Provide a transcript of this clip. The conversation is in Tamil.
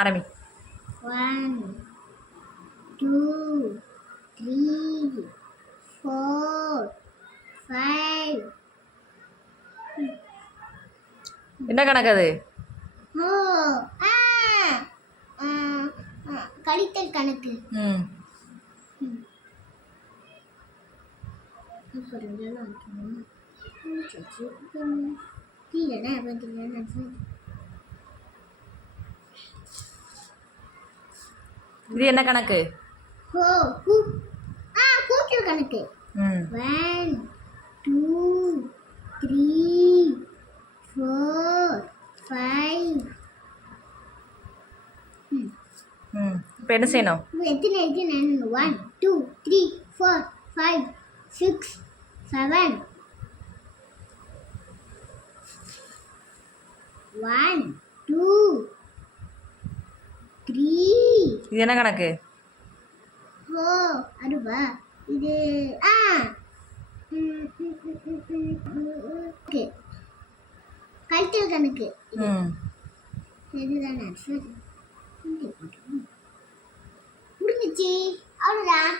ஆரம்பி. 1 2 3 4 5. என்ன கணக்கு அது? கழித்தல் கணக்கு. இது என்ன கணக்கு? கூட்டல் கணக்கு. 1 2 3 4 5. இப்போ என்ன செய்யணும்? எத்தனை 1 2 3 4 5 6 7. 1 2 3. இது என்ன கணக்கு? அதுவா இது கழித்தல் கணக்கு. இதுதானே முடிஞ்சிச்சு, அவ்வளோதான்.